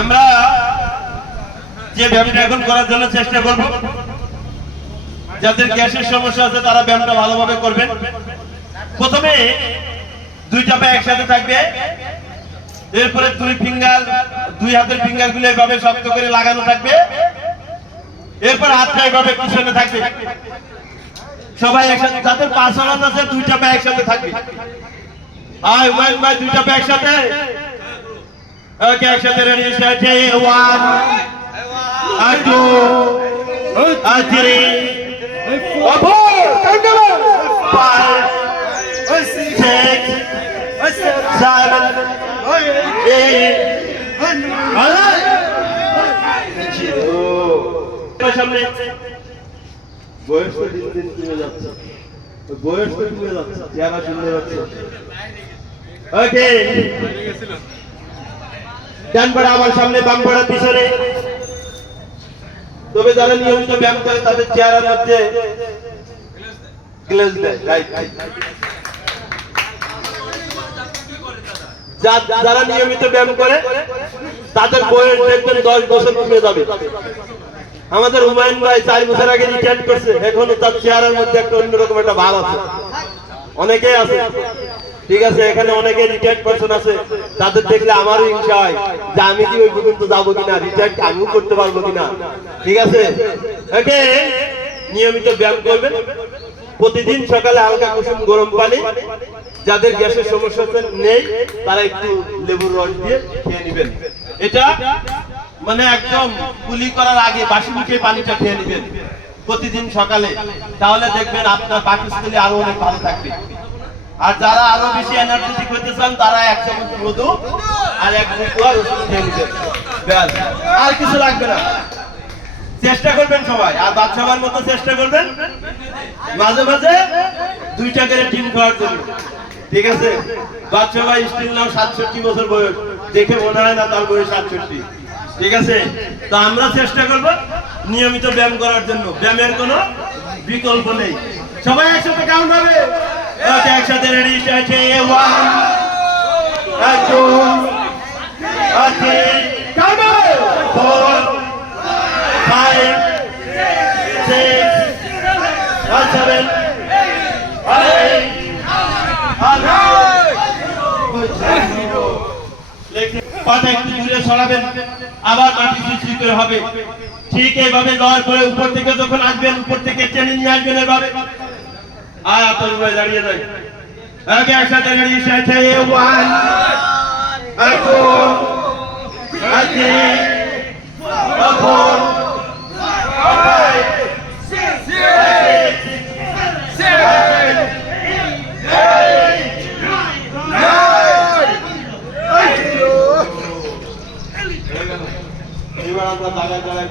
আমরা যে ব্যায়ামটা এখন করার জন্য চেষ্টা করব, যাদের গ্যাসের সমস্যা আছে তারা ব্যায়ামটা ভালোভাবে করবেন। প্রথমে দুইটা পা একসাথে থাকবে। এরপরে দুই ফিঙ্গার দুই হাতের ফিঙ্গারগুলো এভাবে শক্ত করে লাগানো থাকবে। এরপর হাতটা এভাবে পিছনে থাকবে। সবাই একসাথে যাদের পাঁচ হাত আছে দুইটা পা একসাথে থাকবে। আয় ওয়ান বাই দুইটা পা একসাথে ওকে একসাথে রেডি স্টার্ট ওয়ান আর টু আর থ্রি আর four five six seven eight সামনে বয়স তো দিন দিন কমে যাচ্ছে বয়স তো কমে যাচ্ছে চেহারা সুন্দর হচ্ছে যারা নিয়মিত ব্যায়াম করে, তাদের চেহারার মধ্যে গ্লেজ দেয় রাইট যারা নিয়মিত ব্যায়াম করে, তাদের বয়স দেখবেন দশ বছর কমে যাবে। আমাদের হুমায়ুন ভাই চার বছর আগে করছে, এখনও তার চেহারার মধ্যে একটা অন্যরকম একটা ভাব আছে। অনেকেই আছে। ঠিক আছে, এখানে অনেকে রিটায়ার্ড পারসন আছে। তাদের দেখলে আমারও ইচ্ছা হয় যে আমি কি ওই পর্যন্ত যাব কিনা রিটায়ার্ড আমিও করতে পারব কিনা। ঠিক আছে? ওকে, নিয়মিত ব্যায়াম করবেন। প্রতিদিন সকালে হালকা কুসুম গরম পানি। যাদের গ্যাসের সমস্যা নেই, তারা একটু লেবুর রস দিয়ে খেয়ে নেবেন। এটা মানে একদম কুলি করার আগে বাসি মুখে পানিটা খেয়ে নেবেন। প্রতিদিন সকালে, তাহলে দেখবেন আপনার পাকিস্তানি আরও অনেক ভালো থাকবে। আর যারা আরও বেশি এনার্জেটিক হতে চান, তারা এক চামচ মধু আর এক আর কিছু লাগবে না। চেষ্টা করবেন সবাই। আর বাচ্চাবার মতো চেষ্টা করবেন। মাঝে মাঝে দুইটা করে ডিম খাওয়ার জন্য। ঠিক আছে? বাচ্চা ভাই স্টিল নাও সাতষট্টি বছর বয়স। দেখে মনে হয় না তার বয়স সাতষট্টি। ঠিক আছে? তো আমরা চেষ্টা করব নিয়মিত ব্যায়াম করার জন্য। ব্যায়ামের কোনো বিকল্প নেই। সবাই একসাথে কাউন্ট হবে। একসাথে রেডি আছে ওয়ান ফোর ফাইভ সেভেন আবার মাটি সৃষ্টি করে হবে। ঠিক এইভাবে দেওয়ার পরে উপর থেকে যখন আসবেন, উপর থেকে টেনে নিয়ে আসবেন এভাবে। আর আপনার দাঁড়িয়ে যায় আগে একসাথে দাঁড়িয়ে সাথে ওয়ান। জায়গায়